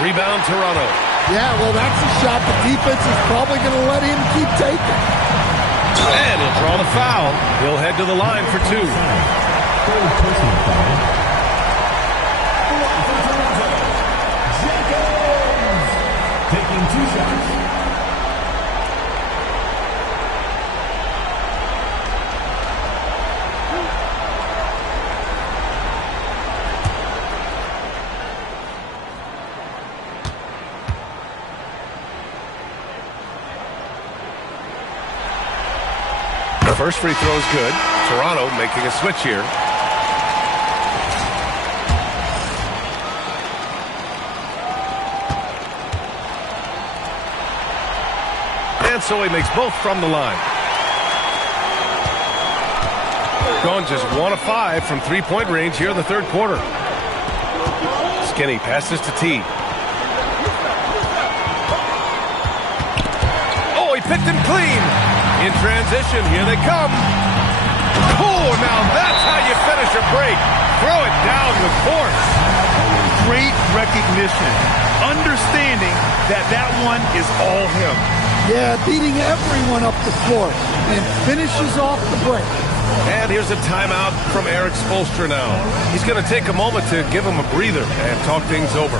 Rebound, Toronto. Yeah, well, that's a shot the defense is probably going to let him keep taking. And he'll draw the foul. He'll head to the line for two. Taking 2 shots. The first free throw is good. Toronto making a switch here. And so he makes both from the line. Going just 1 of 5 from three-point range here in the third quarter. Skinny passes to T. Oh, he picked him clean. In transition, here they come. Oh, now that's how you finish a break. Throw it down with force. Great recognition. Understanding that that one is all him. Yeah, beating everyone up the floor and finishes off the break. And here's a timeout from Eric Spoelstra now. He's going to take a moment to give him a breather and talk things over.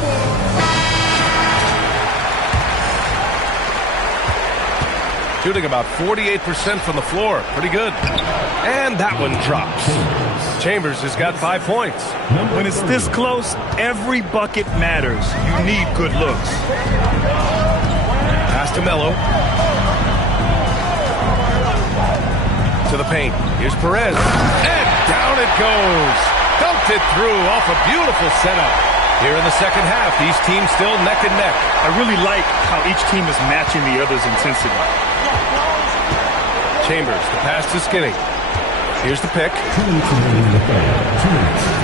Shooting about 48% from the floor. Pretty good. And that one drops. Chambers has got 5 points. When it's this close, every bucket matters. You need good looks. Pass to Melo. To the paint. Here's Perez. And down it goes. Dunked it through off a beautiful setup. Here in the second half, these teams still neck and neck. I really like how each team is matching the other's intensity. Chambers, the pass to Skinny. Here's the pick.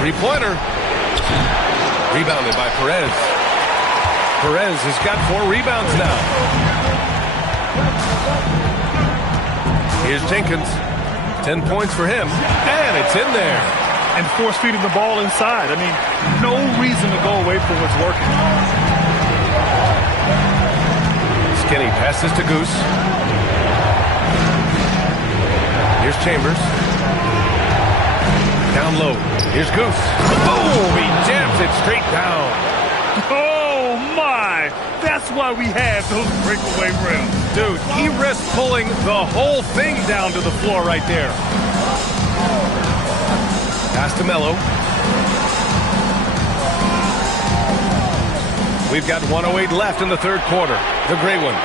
Three-pointer. Rebounded by Perez. Perez has got 4 rebounds now. Here's Jenkins. 10 points for him. And it's in there. And force-feeding the ball inside. I mean, no reason to go away from what's working. Skinny passes to Goose. Here's Chambers. Down low. Here's Goose. Boom! He jams it straight down. Oh, my! That's why we have those breakaway rims. Dude, he risked pulling the whole thing down to the floor right there. Pass to Melo. We've got 1:08 left in the third quarter. The great one.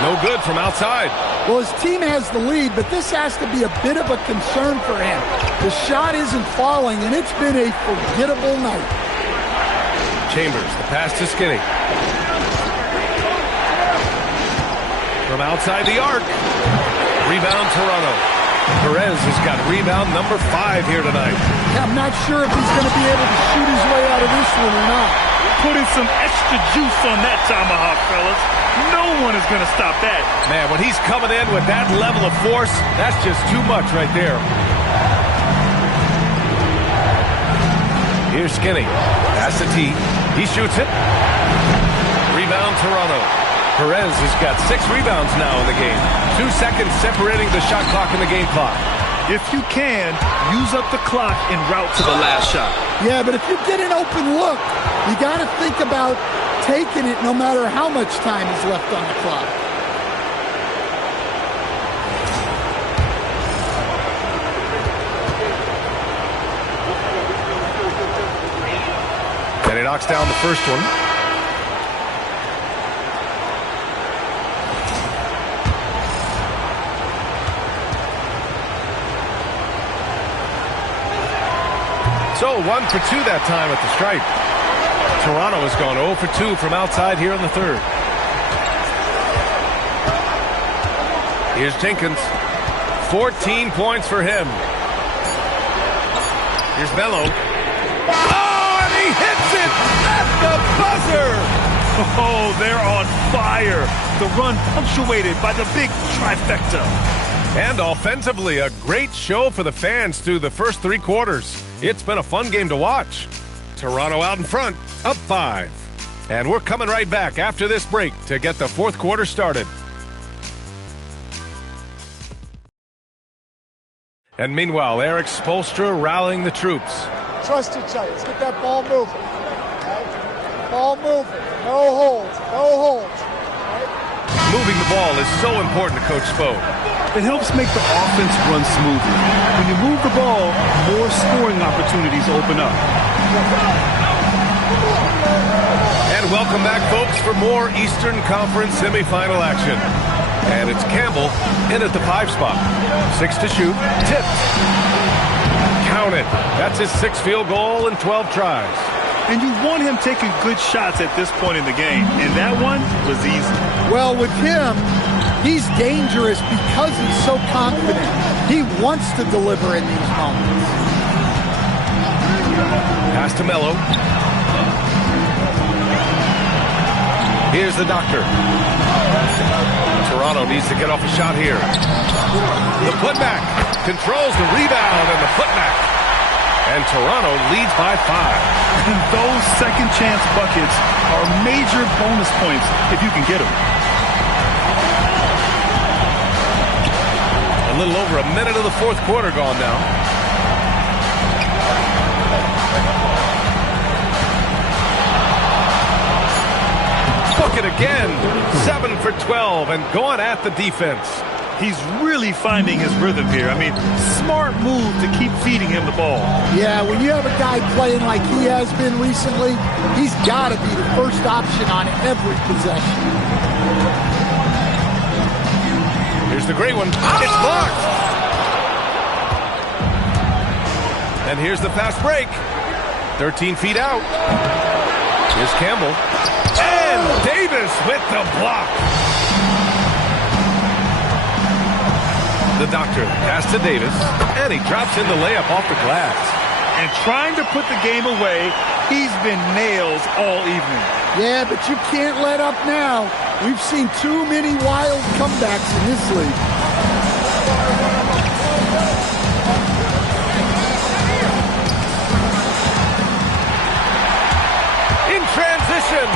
No good from outside. Well, his team has the lead, but this has to be a bit of a concern for him. The shot isn't falling, and it's been a forgettable night. Chambers, the pass to Skinny. From outside the arc. Rebound, Toronto. Perez has got rebound number 5 here tonight. Yeah, I'm not sure if he's going to be able to shoot his way out of this one or not. Putting some extra juice on that tomahawk, fellas. No one is going to stop that. Man, when he's coming in with that level of force, that's just too much right there. Here's Skinny. Pass to T. He shoots it. Rebound, Toronto. Perez has got 6 rebounds now in the game. 2 seconds separating the shot clock and the game clock. If you can, use up the clock en route to the last shot. Yeah, but if you get an open look, you got to think about taking it no matter how much time is left on the clock. And he knocks down the first one. So 1 for 2 that time at the stripe. Toronto has gone 0 for 2 from outside here in the third. Here's Jenkins. 14 points for him. Here's Melo. Oh, and he hits it at the buzzer. Oh, they're on fire. The run punctuated by the big trifecta. And offensively, a great show for the fans through the first 3 quarters. It's been a fun game to watch. Toronto out in front, up 5. And we're coming right back after this break to get the fourth quarter started. And meanwhile, Eric Spoelstra rallying the troops. Trust each other. Let's get that ball moving. Right? Ball moving. No holds. No holds. Right? Moving the ball is so important to Coach Spo. It helps make the offense run smoothly. When you move the ball, more scoring opportunities open up. And welcome back, folks, for more Eastern Conference semifinal action. And it's Campbell in at the 5 spot. 6 to shoot. Tipped. Counted. That's his 6th field goal in 12 tries. And you want him taking good shots at this point in the game. And that one was easy. Well, with him, he's dangerous because he's so confident. He wants to deliver in these moments. Pass to Melo. Here's the doctor. Toronto needs to get off a shot here. The putback controls the rebound and the putback. And Toronto leads by 5. Those second chance buckets are major bonus points if you can get them. A little over a minute of the fourth quarter gone now. Bucket again. 7 for 12 and going at the defense. He's really finding his rhythm here. I mean, smart move to keep feeding him the ball. Yeah, when you have a guy playing like he has been recently, he's got to be the first option on every possession. Here's the great one. It's blocked. And here's the fast break. 13 feet out. Here's Campbell. And Davis with the block. The doctor pass to Davis. And he drops in the layup off the glass. And trying to put the game away, he's been nails all evening. Yeah, but you can't let up now. We've seen too many wild comebacks in this league. In transition.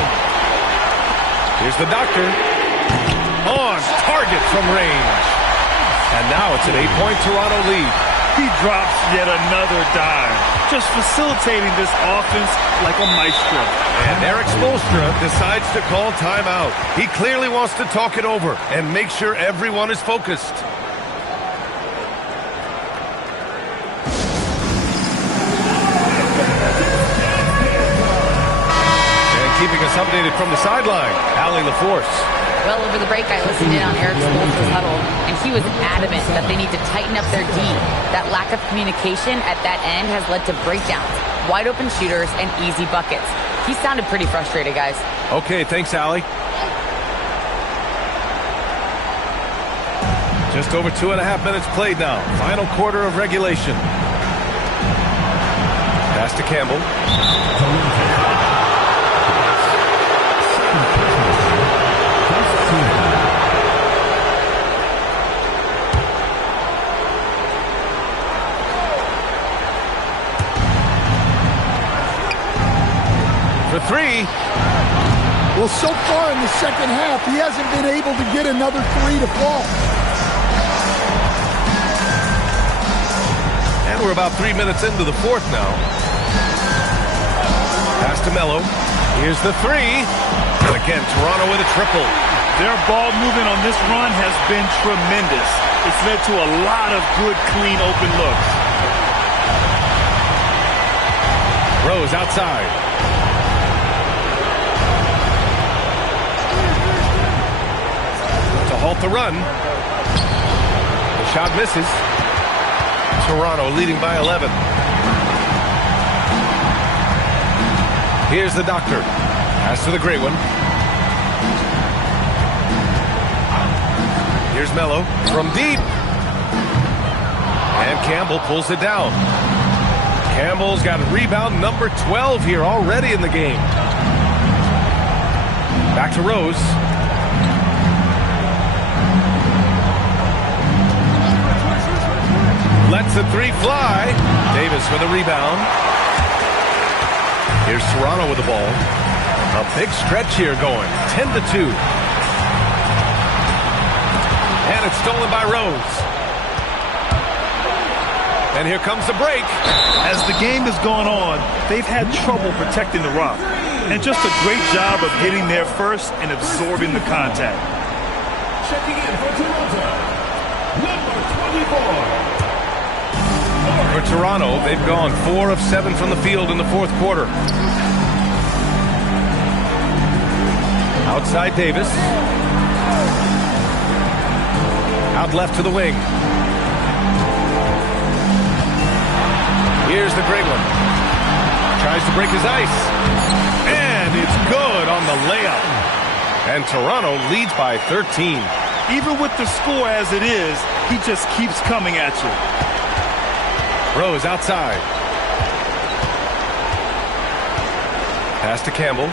Here's the doctor. On target from range. And now it's an 8-point Toronto lead. He drops yet another dime, just facilitating this offense like a maestro. And Eric Spoelstra decides to call timeout. He clearly wants to talk it over and make sure everyone is focused. And keeping us updated from the sideline, Allie LaForce. Well, over the break, I listened in on Eric Spoelstra's huddle, and he was adamant that they need to tighten up their D. That lack of communication at that end has led to breakdowns, wide open shooters, and easy buckets. He sounded pretty frustrated, guys. Okay, thanks, Allie. Just over 2.5 minutes played now. Final quarter of regulation. Pass to Campbell. For 3. Well, so far in the second half, he hasn't been able to get another 3 to fall. And we're about 3 minutes into the fourth now. Pass to Melo. Here's the 3. And again, Toronto with a triple. Their ball movement on this run has been tremendous. It's led to a lot of good, clean, open looks. Rose outside. To halt the run. The shot misses. Toronto leading by 11. Here's the doctor. Pass to the great one. Here's Melo from deep. And Campbell pulls it down. Campbell's got rebound number 12 here already in the game. Back to Rose. Lets the 3 fly. Davis with a rebound. Here's Toronto with the ball. A big stretch here going, 10-2. And it's stolen by Rose. And here comes the break. As the game has gone on, they've had trouble protecting the rock. And just a great job of getting there first and absorbing the contact. Checking in for Toronto, number 24. For Toronto, they've gone 4 of 7 from the field in the fourth quarter. Outside Davis. Out left to the wing. Here's the great one. Tries to break his ice. And it's good on the layup. And Toronto leads by 13. Even with the score as it is, he just keeps coming at you. Rose outside. Pass to Campbell.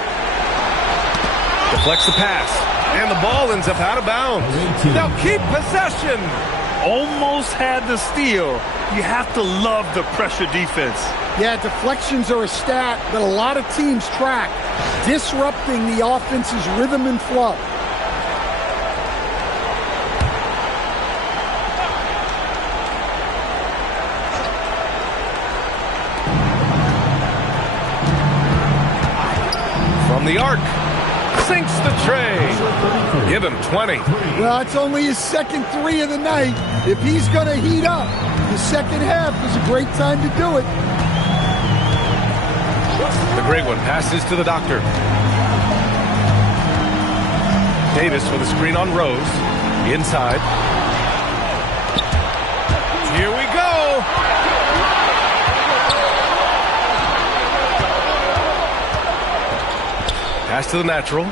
Deflects the pass. And the ball ends up out of bounds. They'll keep possession. Almost had the steal. You have to love the pressure defense. Yeah, deflections are a stat that a lot of teams track, disrupting the offense's rhythm and flow. From the arc. Sinks the tray. Give him 20. Well, it's only his second 3 of the night. If he's going to heat up, the second half is a great time to do it. The great one passes to the doctor. Davis with a screen on Rose. Inside. Here we go. Pass to the natural.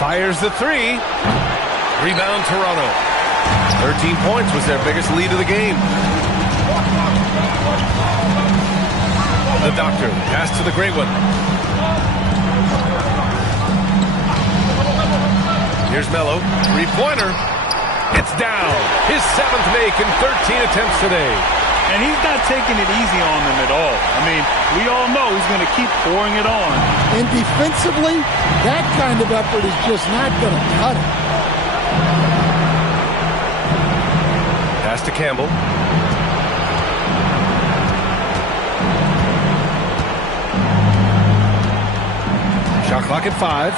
Fires the 3. Rebound Toronto. 13 points was their biggest lead of the game. The doctor. Pass to the great one. Here's Melo. 3-pointer. It's down. His 7th make in 13 attempts today. And he's not taking it easy on them at all. I mean, we all know he's going to keep pouring it on. And defensively, that kind of effort is just not going to cut it. Pass to Campbell. Shot clock at 5.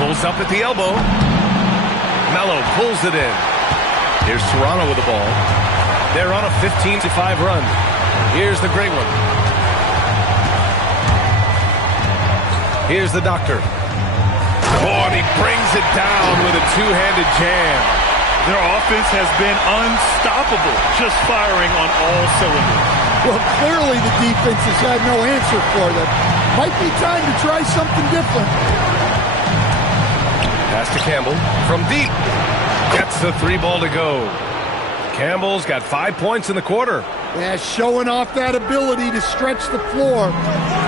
Pulls up at the elbow. Melo pulls it in. Here's Toronto with the ball. They're on a 15-5 run. Here's the great one. Here's the doctor. Oh, and he brings it down with a two-handed jam. Their offense has been unstoppable, just firing on all cylinders. Well, clearly the defense has had no answer for them. Might be time to try something different. Pass to Campbell from deep. Gets the 3-ball to go. Campbell's got 5 points in the quarter. Yeah, showing off that ability to stretch the floor.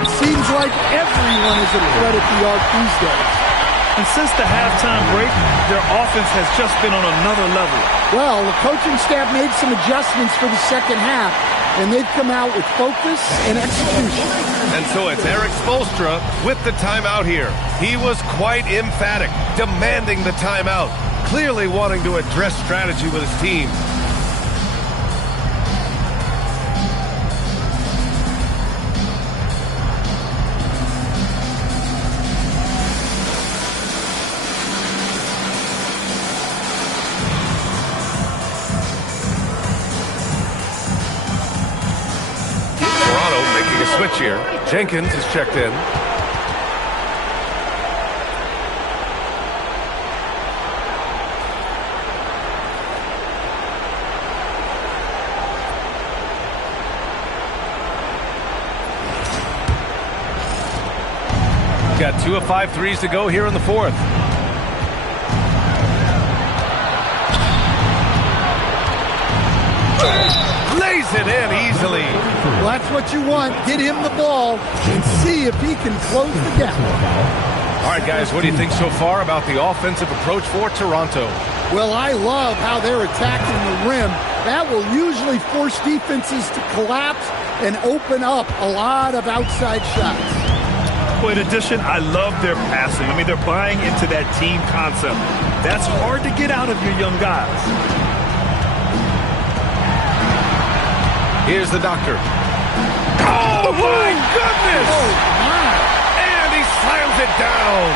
It seems like everyone is a threat at the arc these days. And since the halftime break, their offense has just been on another level. Well, the coaching staff made some adjustments for the second half, and they've come out with focus and execution. And so it's Eric Spoelstra with the timeout here. He was quite emphatic, demanding the timeout, clearly wanting to address strategy with his team. Switch here. Jenkins is checked in. Got 2 of 5 threes to go here in the fourth. Lays it in easily. Well, that's what you want. Get him the ball and see if he can close the gap. All right, guys, what do you think so far about the offensive approach for Toronto? Well, I love how they're attacking the rim. That will usually force defenses to collapse and open up a lot of outside shots. Well, in addition, I love their passing. I mean, they're buying into that team concept. That's hard to get out of your young guys. Here's the doctor. Oh, my goodness! Oh, my. And he slams it down.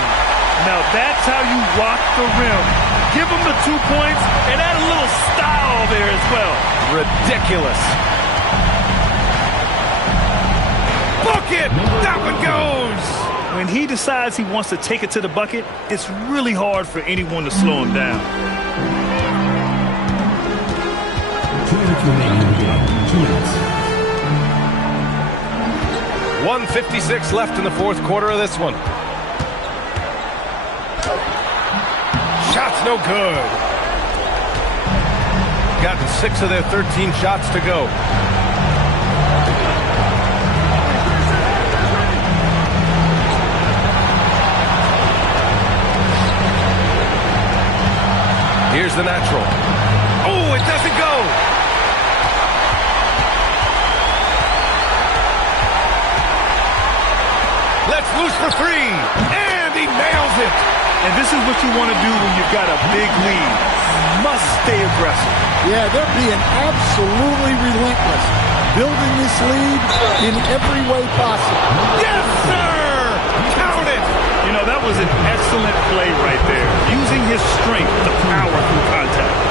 Now, that's how you rock the rim. Give them the 2 points and add a little style there as well. Ridiculous. Bucket! That one goes! When he decides he wants to take it to the bucket, it's really hard for anyone to slow him down. 2 minutes remaining in the game. 2 minutes. 1:56 left in the fourth quarter of this one. Shot's no good. Gotten 6 of their 13 shots to go. Here's the natural. Oh, it doesn't go. Let's loose for 3. And he nails it. And this is what you want to do when you've got a big lead. Must stay aggressive. Yeah, they're being absolutely relentless, building this lead in every way possible. Yes, sir! Count it! You know, that was an excellent play right there. Using his strength to power through contact.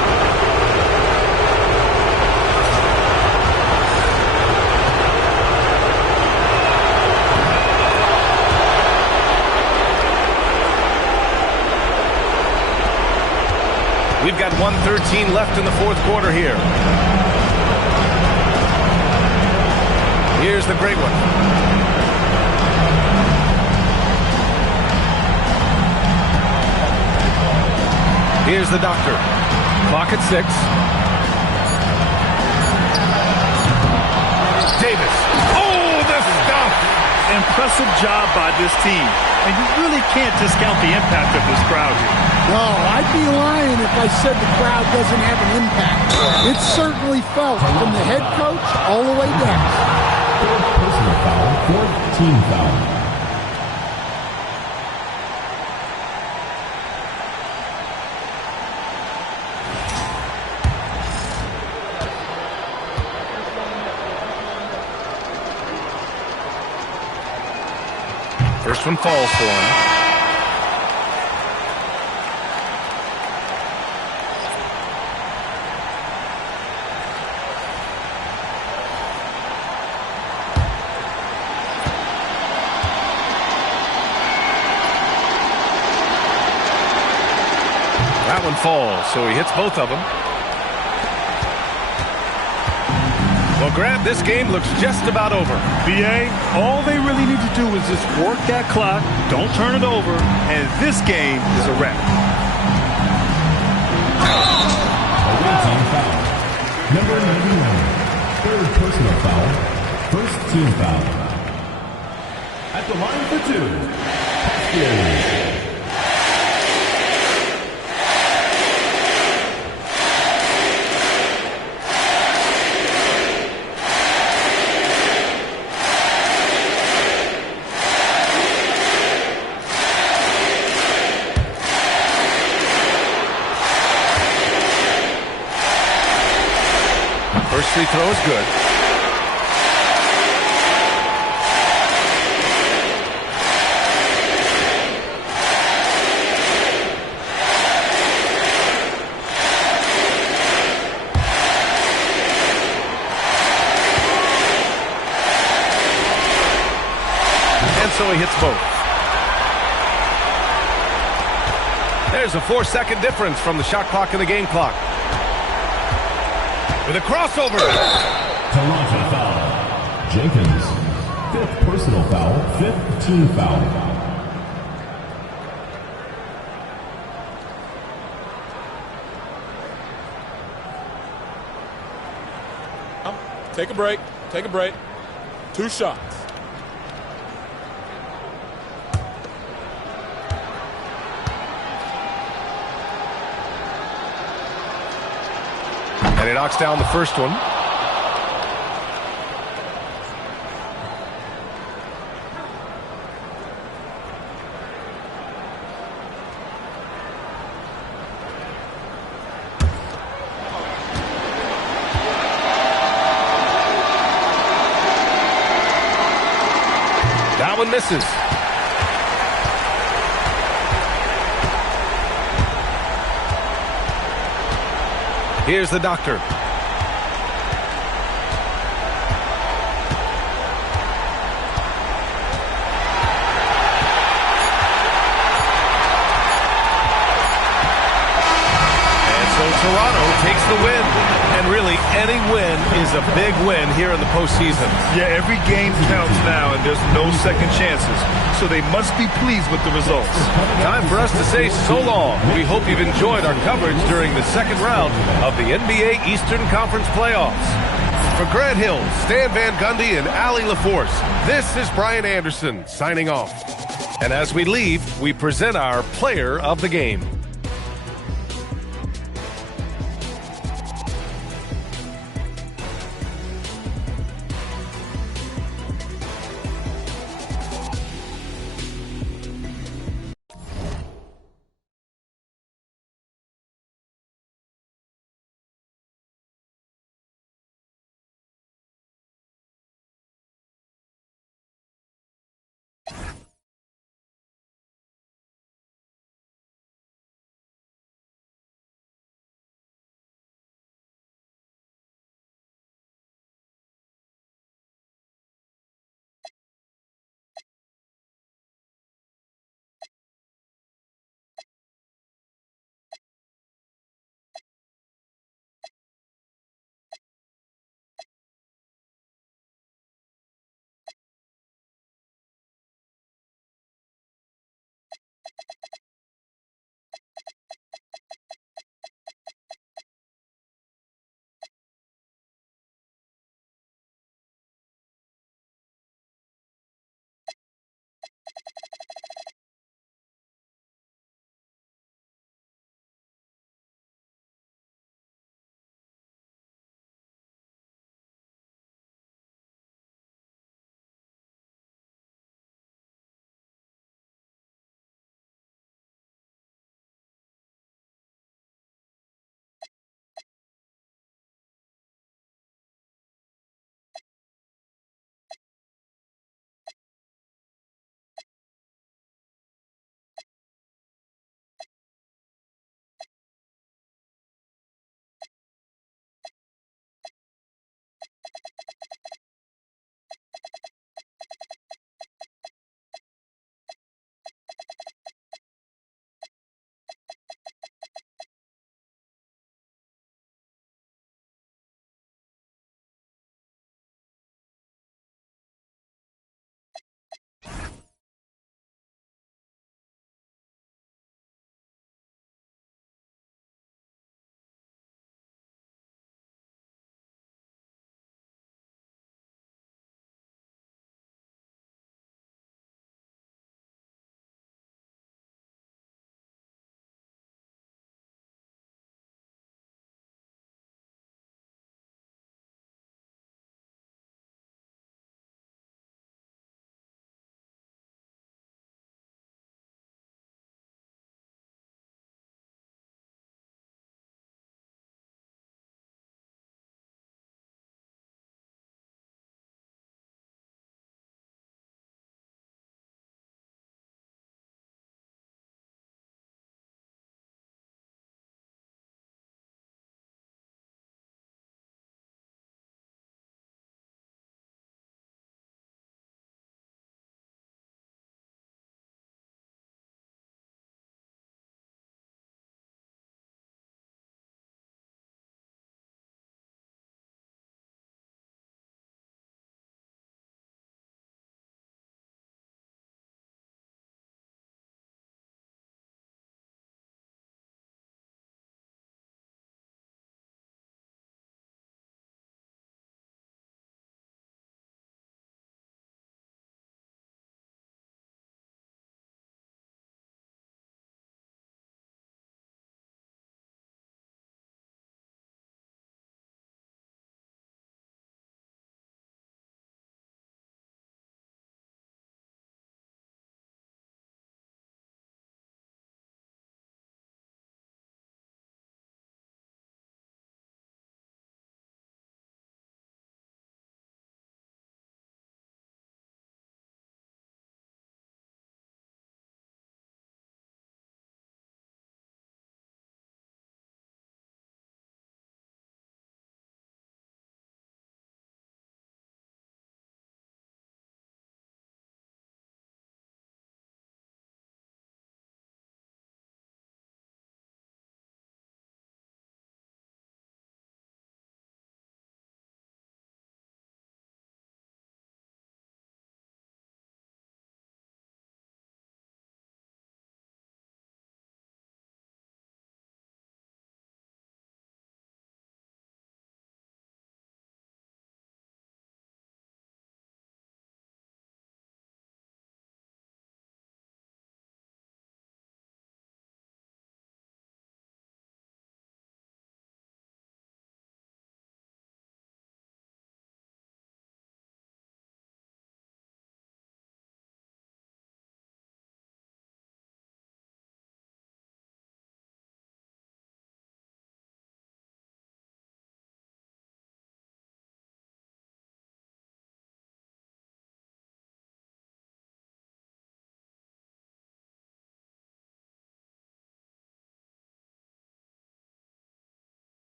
We've got 1:13 left in the fourth quarter here. Here's the great one. Here's the doctor. Clock at 6. Davis. Oh, the stuff! Impressive job by this team. And you really can't discount the impact of this crowd here. No, I'd be lying if I said the crowd doesn't have an impact. It's certainly felt from the head coach all the way down. 4th personal foul, 4th team foul. First one falls for him. That one falls, so he hits both of them. Well, Grant, this game looks just about over. BA, all they really need to do is just work that clock, don't turn it over, and this game is a wrap. Away team foul. Number 99. 3rd personal foul. 1st team foul. At the line for 2. Haskins. First free throw is good. And so he hits both. There's a 4-second difference from the shot clock and the game clock. With a crossover. Toronto foul. Jenkins. 5th personal foul. 5th team foul. Take a break. Take a break. 2 shots. And he knocks down the first one. That one misses. Here's the doctor. Toronto takes the win, and really any win is a big win here in the postseason. Yeah, every game counts now, and there's no second chances, so they must be pleased with the results. Time for us to say so long. We hope you've enjoyed our coverage during the second round of the NBA Eastern Conference playoffs. For Grant Hill, Stan Van Gundy, and Allie LaForce, this is Brian Anderson signing off. And as we leave, we present our player of the game.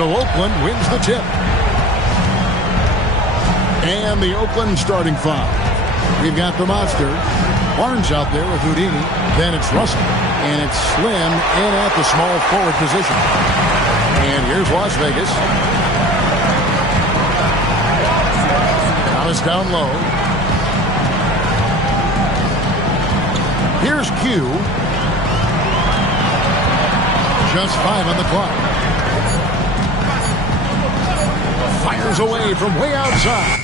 So Oakland wins the tip. And the Oakland starting five. We've got the Monster. Barnes out there with Houdini. Then it's Russell. And it's Slim in at the small forward position. And here's Las Vegas. Thomas down low. Here's Q. Just 5 on the clock. Fires away from way outside.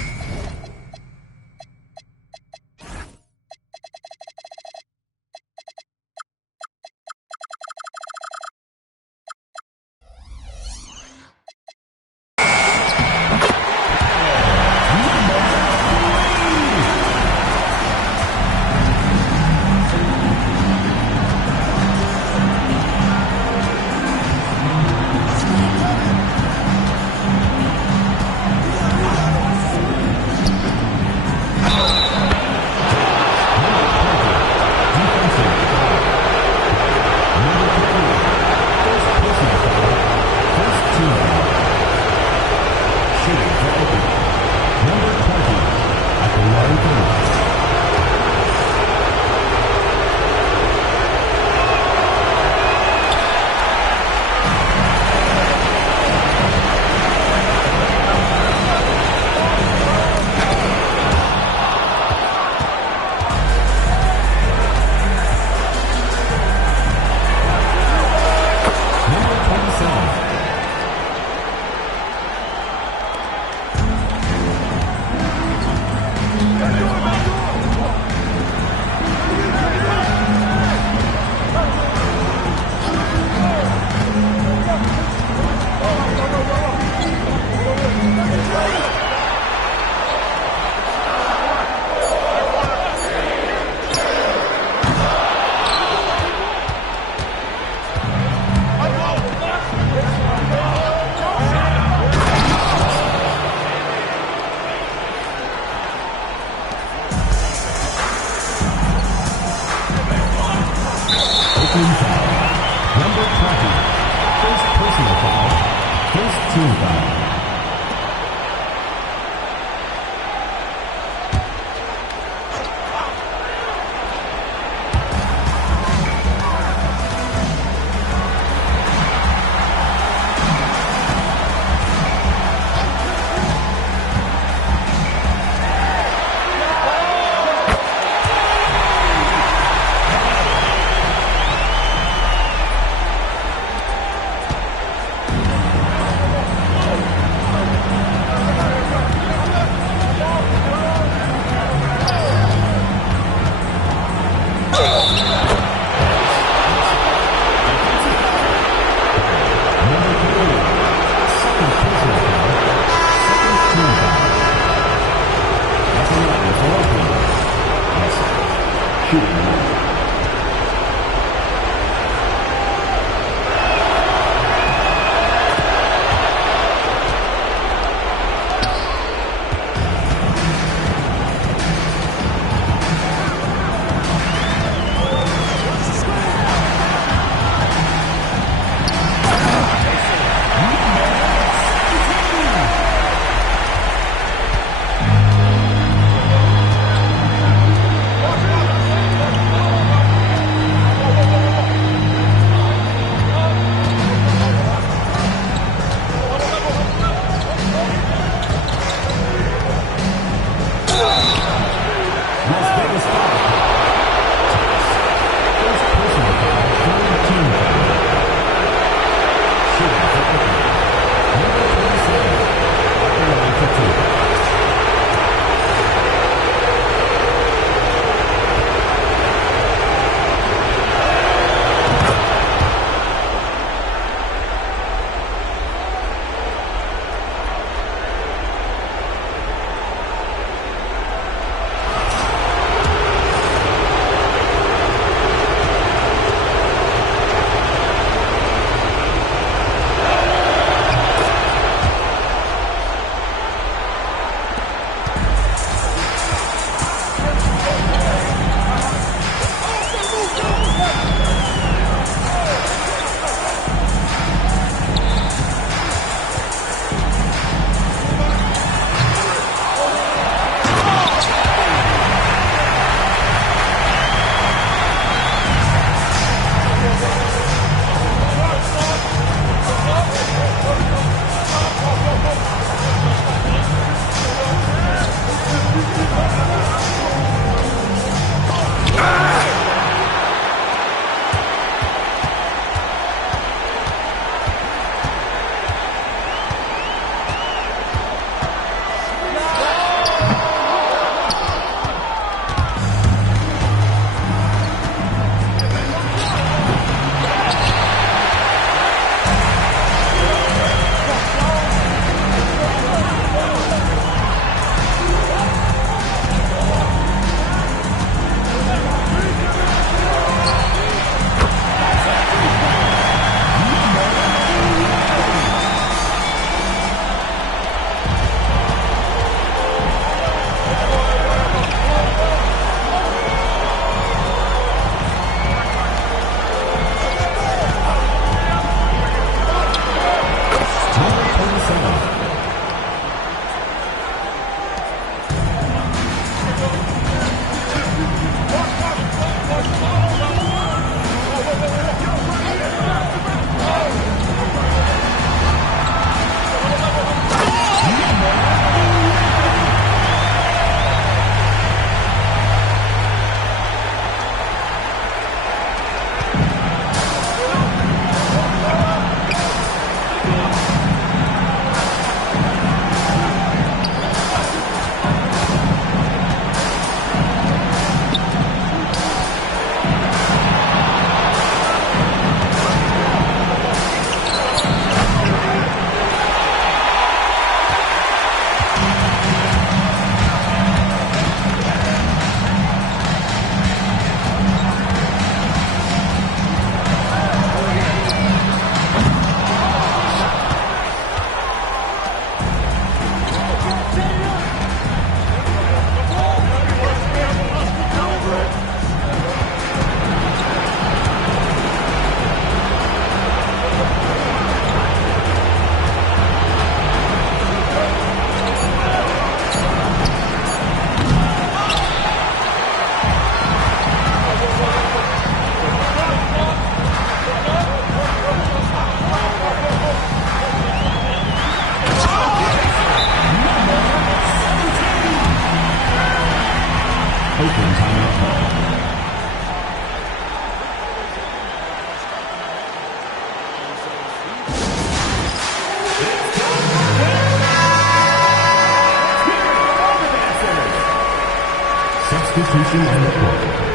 substitution on the court.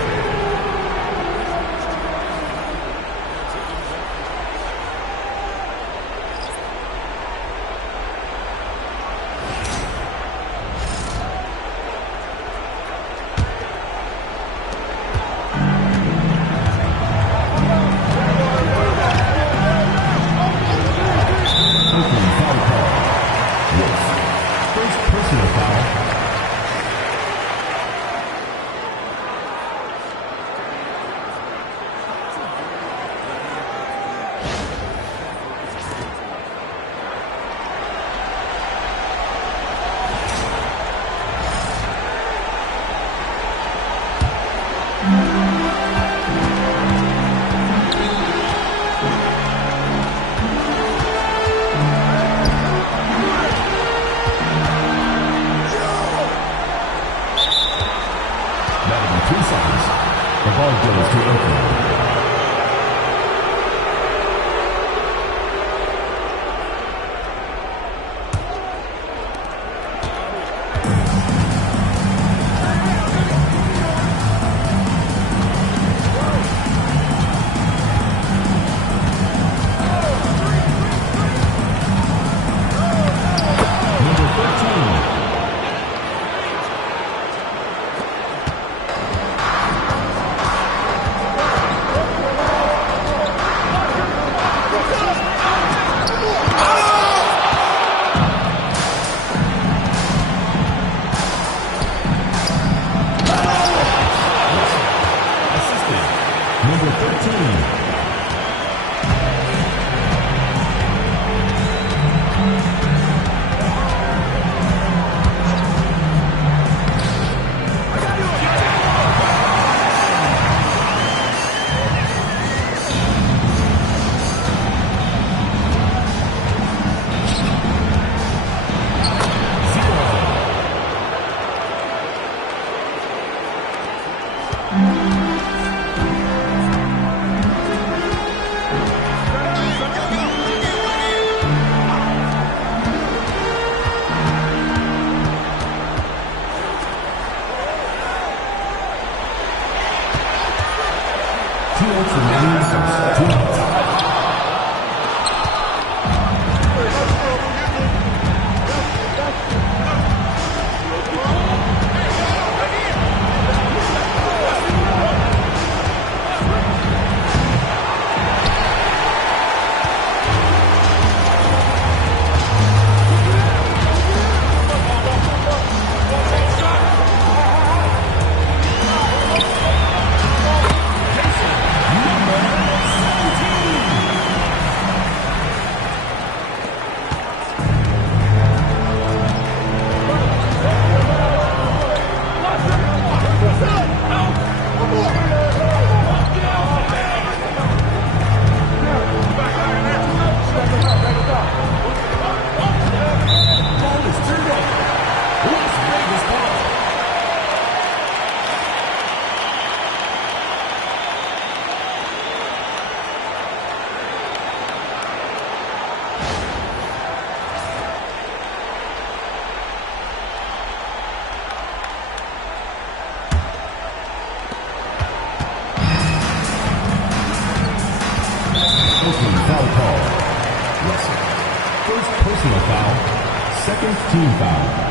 Foul call. Russell. First personal foul. Second team foul.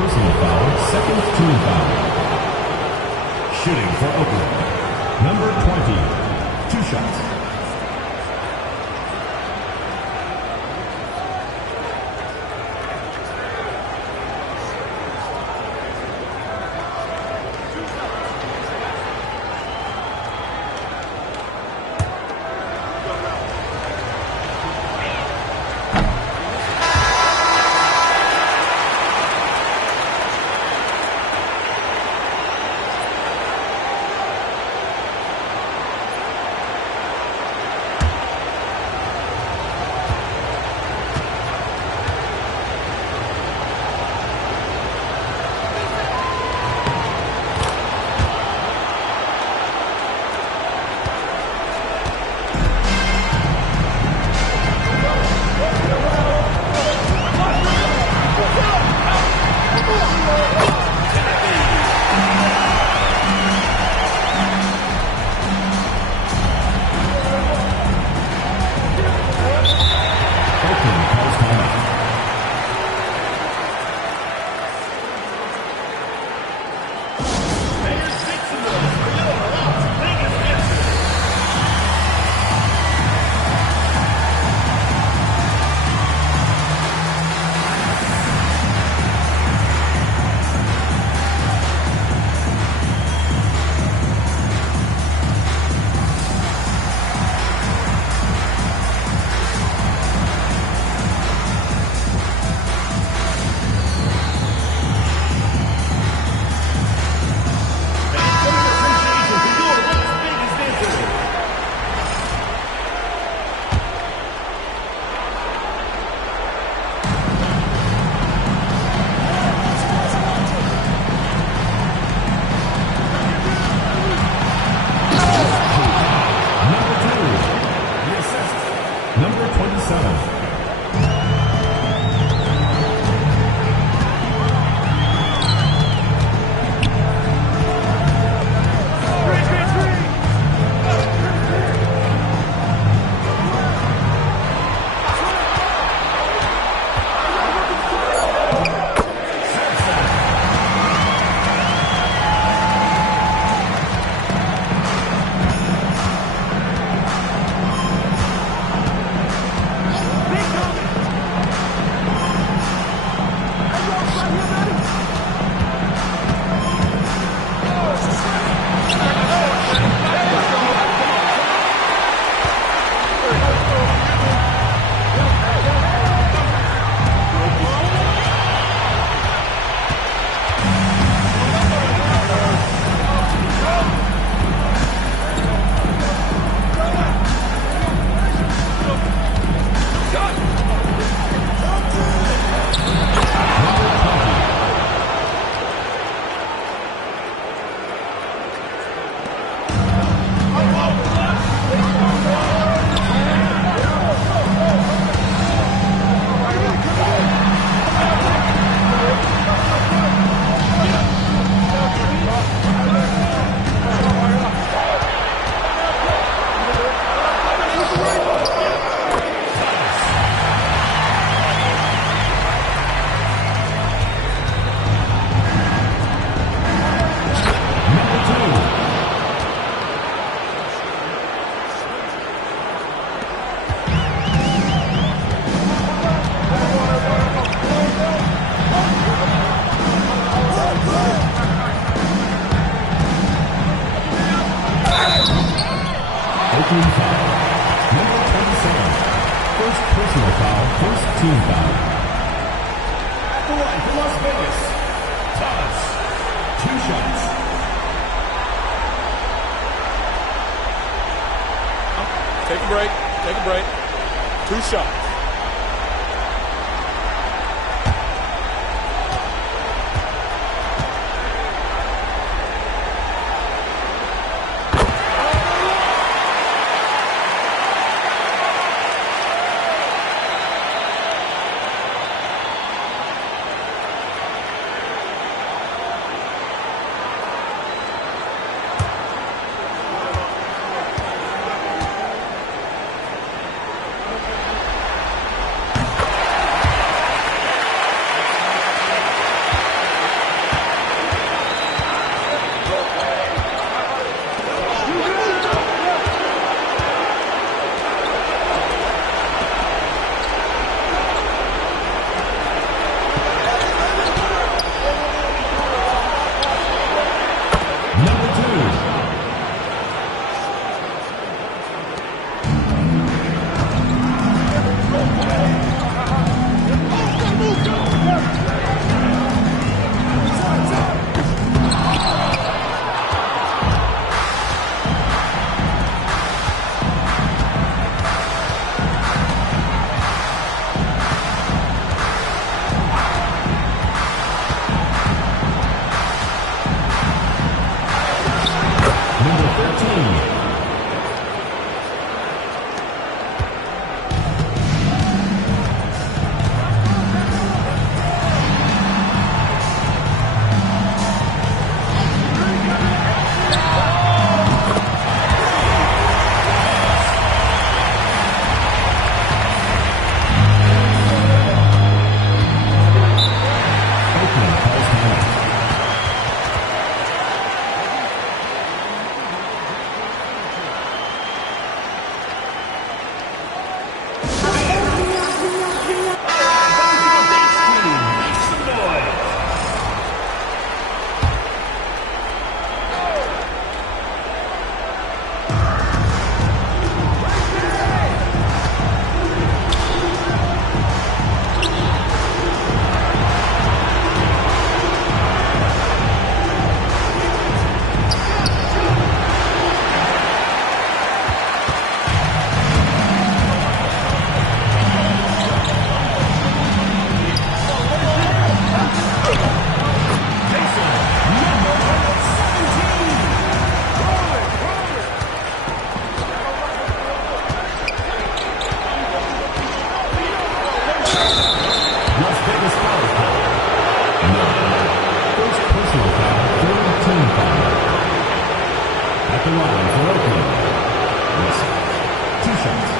personal foul, second team foul. Shooting for Oakland, number 20, 2 shots. team foul. At the line for Las Vegas, Thomas. 2 shots. Take a break. Take a break. 2 shots. At the line for Oakland, Russell. 2 shots.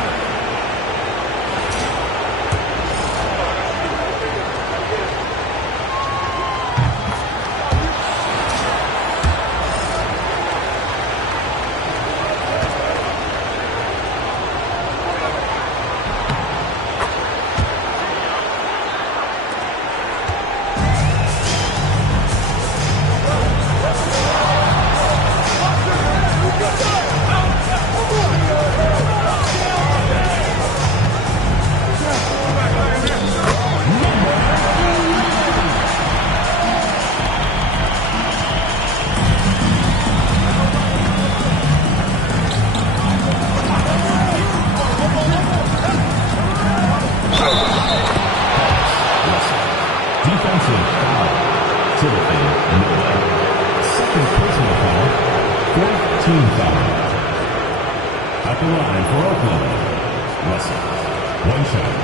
Defensive foul. Should have been no way. Second personal foul. 4th team foul. At the line for Oakland, Russell. 1 shot.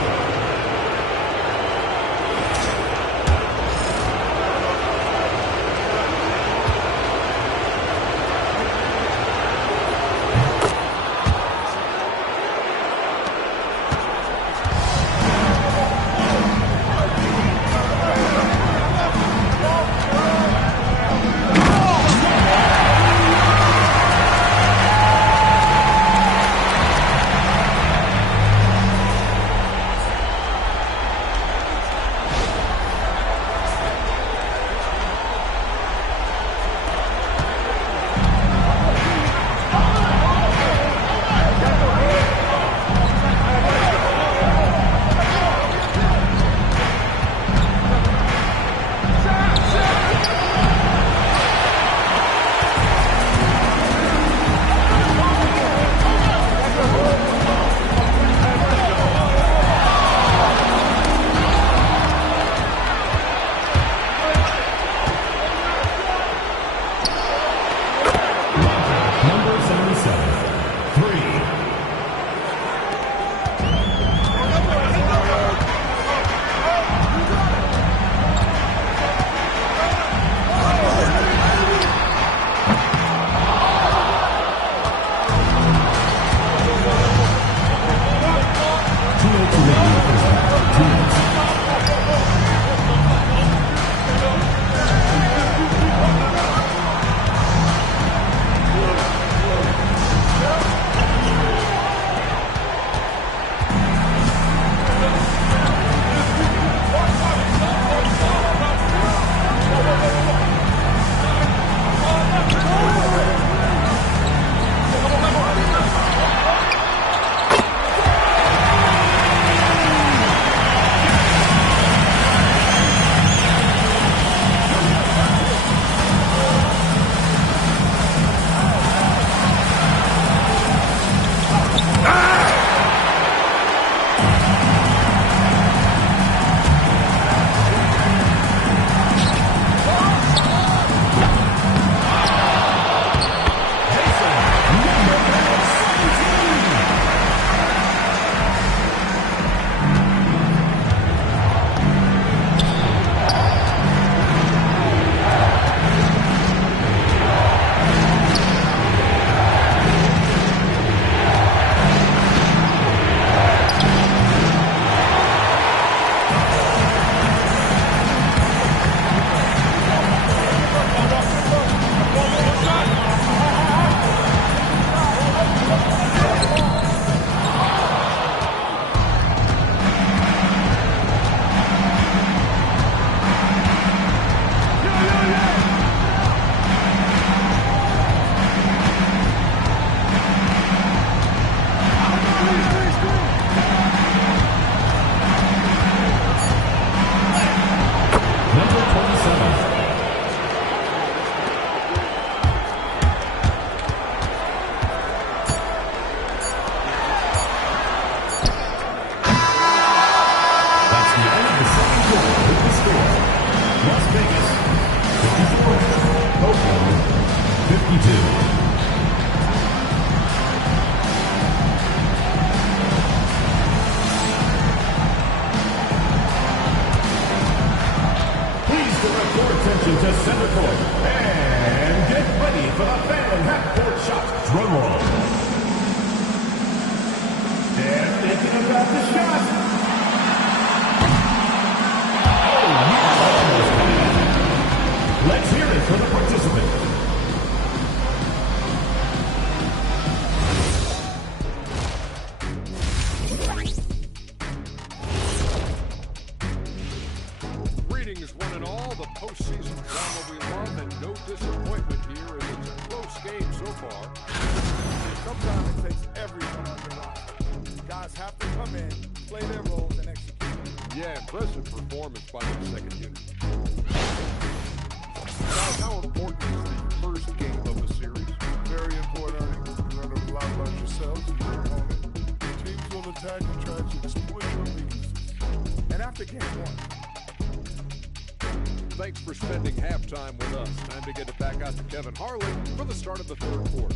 Attention to center court. And get ready for the fan half-court shot. Drum roll. They're thinking about the shot. Oh, yeah. Let's hear it for the participant. Greetings, one and all. The postseason drama we love, and no disappointment here as it's a close game so far. Sometimes it takes everyone on the line. Guys have to come in, play their roles, and execute. Yeah, impressive performance by the second unit. Guys, how important is the first game of the series? Very important. You learn a lot about yourselves and your opponent. Teams will attack and try to exploit your weaknesses. And after game one, Thanks for spending halftime with us. Time to get it back out to Kevin Harlan for the start of the third quarter.